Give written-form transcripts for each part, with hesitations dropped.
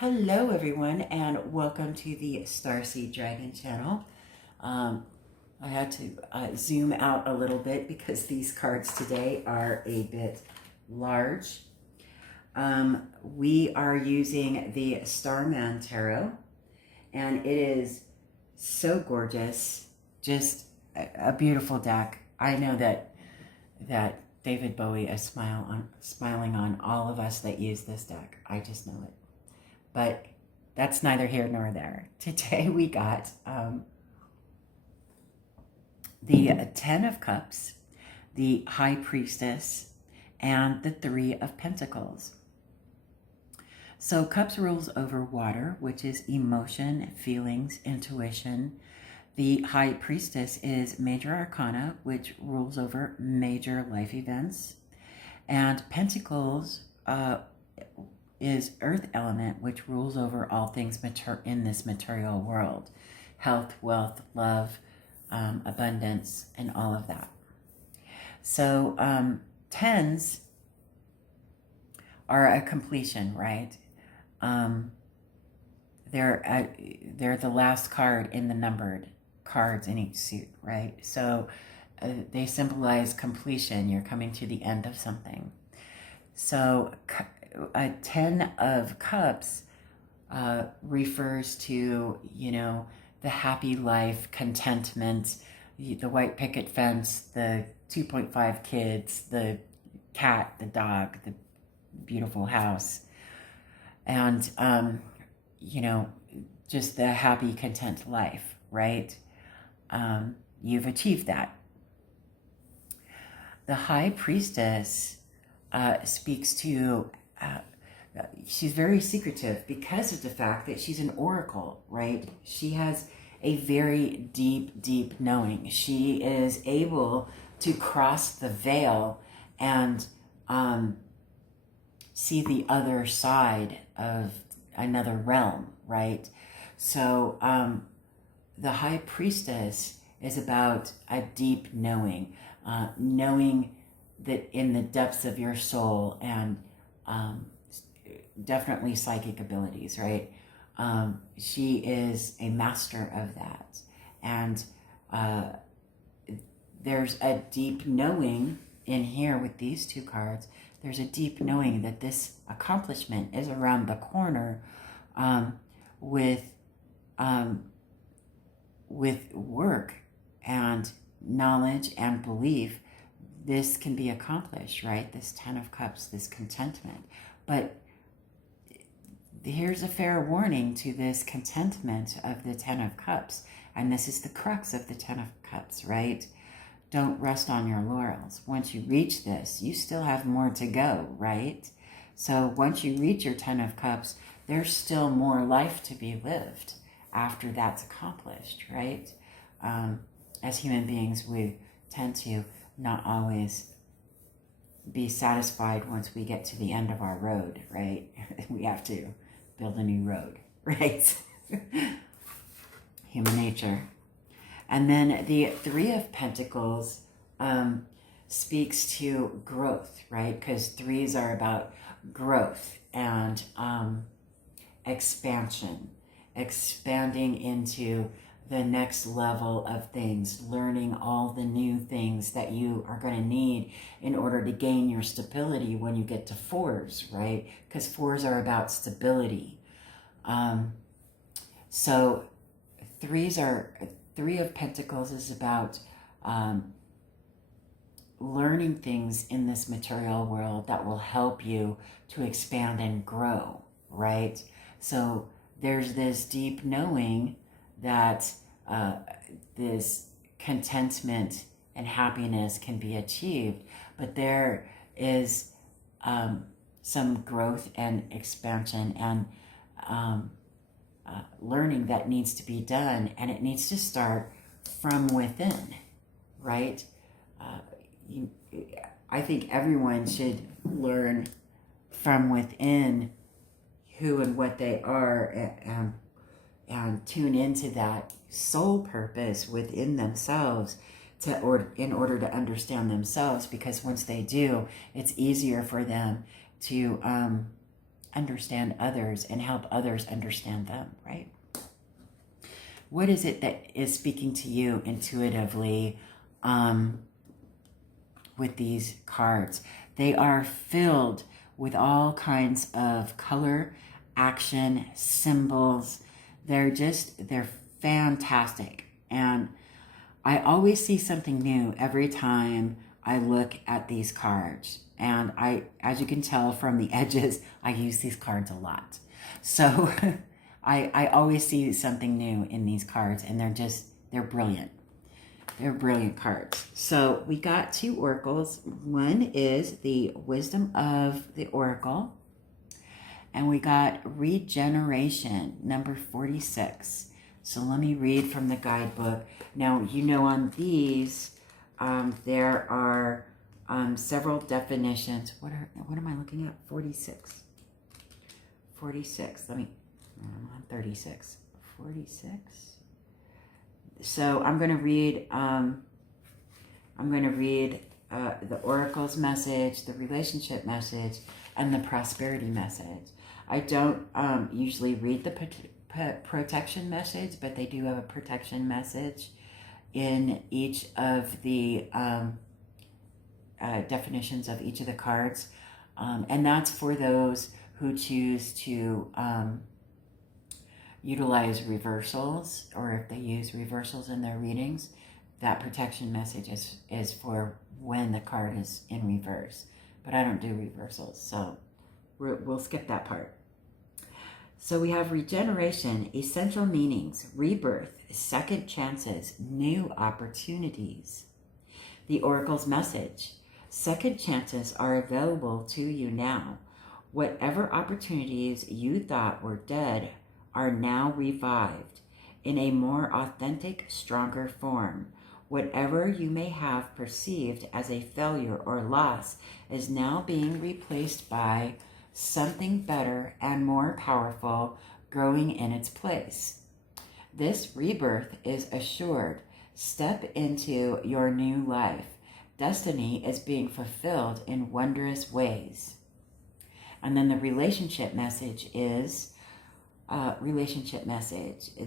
Hello everyone and welcome to the Starseed Dragon channel. I had to zoom out a little bit because these cards today are a bit large. We are using the Starman Tarot and it is so gorgeous, just a beautiful deck. I know that David Bowie is smiling on all of us that use this deck. I just know it. But that's neither here nor there. Today we got the Ten of Cups, the High Priestess, and the Three of Pentacles. So Cups rules over water, which is emotion, feelings, intuition. The High Priestess is Major Arcana, which rules over major life events. And Pentacles is earth element, which rules over all things in this material world. Health, wealth, love, abundance, and all of that. So tens are a completion, right? They're the last card in the numbered cards in each suit, right? So they symbolize completion. You're coming to the end of something. So a 10 of cups refers to, the happy life, contentment, the white picket fence, the 2.5 kids, the cat, the dog, the beautiful house, and, just the happy, content life, right? You've achieved that. The High Priestess speaks to she's very secretive because of the fact that she's an oracle, right? She has a very deep knowing. She is able to cross the veil and see the other side of another realm, right? So the High Priestess is about a deep knowing, knowing that in the depths of your soul, and definitely psychic abilities, right? She is a master of that. And there's a deep knowing in here with these two cards. There's a deep knowing that this accomplishment is around the corner with work and knowledge and belief. This can be accomplished, right? This Ten of Cups, this contentment. But here's a fair warning to this contentment of the Ten of Cups. And this is the crux of the Ten of Cups, right? Don't rest on your laurels. Once you reach this, you still have more to go, right? So once you reach your Ten of Cups, there's still more life to be lived after that's accomplished, right? As human beings, we tend to not always be satisfied once we get to the end of our road, right? We have to build a new road, right? Human nature. And then the Three of Pentacles speaks to growth, right? Because threes are about growth and expansion, expanding into the next level of things, learning all the new things that you are going to need in order to gain your stability when you get to fours, right? Because fours are about stability. So Three of Pentacles is about learning things in this material world that will help you to expand and grow, right? So there's this deep knowing that this contentment and happiness can be achieved, but there is some growth and expansion and learning that needs to be done, and it needs to start from within, right? I think everyone should learn from within who and what they are, and tune into that soul purpose within themselves in order to understand themselves, because once they do, it's easier for them to understand others and help others understand them, right? What is it that is speaking to you intuitively with these cards? They are filled with all kinds of color, action, symbols. They're fantastic. And I always see something new every time I look at these cards. And as you can tell from the edges, I use these cards a lot. So I always see something new in these cards, and they're brilliant. They're brilliant cards. So we got 2 oracles. One is the Wisdom of the Oracle, and we got Regeneration, number 46. So let me read from the guidebook. Now, you know, on these, there are several definitions. What am I looking at? 46. 46. I'm on 36. 46. So I'm going to read. The oracle's message, the relationship message, and the prosperity message. I don't usually read the protection message, but they do have a protection message in each of the definitions of each of the cards, and that's for those who choose to utilize reversals, or if they use reversals in their readings. That protection message is for when the card is in reverse, but I don't do reversals, so we'll skip that part. So we have regeneration, essential meanings, rebirth, second chances, new opportunities. The oracle's message: second chances are available to you now. Whatever opportunities you thought were dead are now revived in a more authentic, stronger form. Whatever you may have perceived as a failure or loss is now being replaced by something better and more powerful growing in its place. This rebirth is assured. Step into your new life. Destiny is being fulfilled in wondrous ways. And then the relationship message is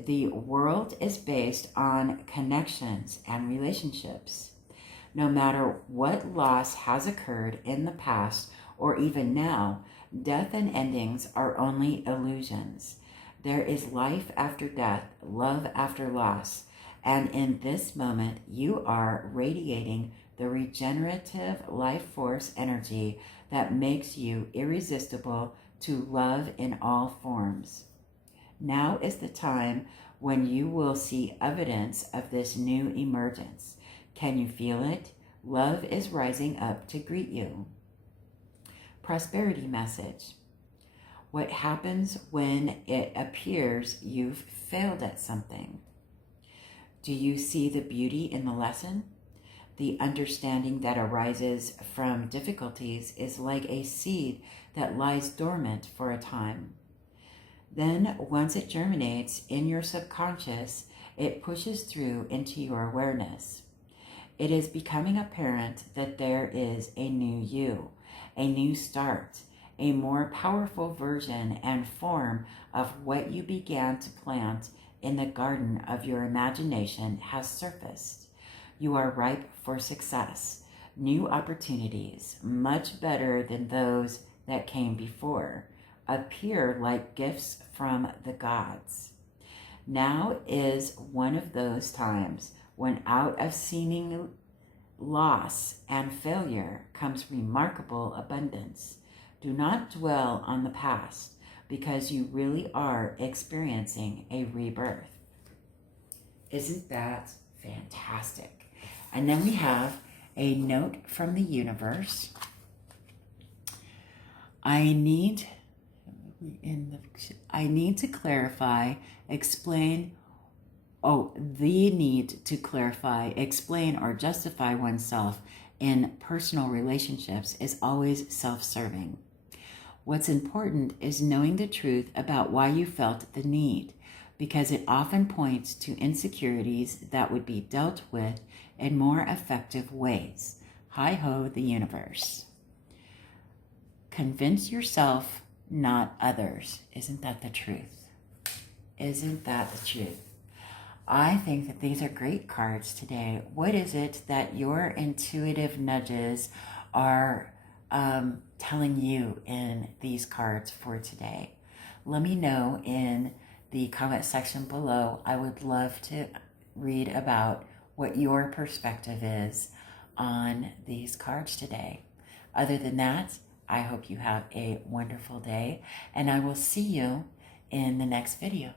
the world is based on connections and relationships. No matter what loss has occurred in the past or even now, death and endings are only illusions. There is life after death, love after loss, and in this moment you are radiating the regenerative life force energy that makes you irresistible to love in all forms. Now is the time when you will see evidence of this new emergence. Can you feel it? Love is rising up to greet you. Prosperity message: what happens when it appears you've failed at something? Do you see the beauty in the lesson? The understanding that arises from difficulties is like a seed that lies dormant for a time. Then, once it germinates in your subconscious, it pushes through into your awareness. It is becoming apparent that there is a new you, a new start, a more powerful version and form of what you began to plant in the garden of your imagination has surfaced. You are ripe for success, new opportunities, much better than those that came before, appear like gifts from the gods. Now is one of those times when out of seeming loss and failure comes remarkable abundance. Do not dwell on the past, because you really are experiencing a rebirth. Isn't that fantastic? And then we have a note from the universe. I need to clarify, explain, the need to clarify, explain, or justify oneself in personal relationships is always self-serving. What's important is knowing the truth about why you felt the need, because it often points to insecurities that would be dealt with in more effective ways. Hi-ho, the universe. Convince yourself not others. Isn't that the truth? Isn't that the truth? I think that these are great cards today. What is it that your intuitive nudges are telling you in these cards for today? Let me know in the comment section below. I would love to read about what your perspective is on these cards today. Other than that, I hope you have a wonderful day, and I will see you in the next video.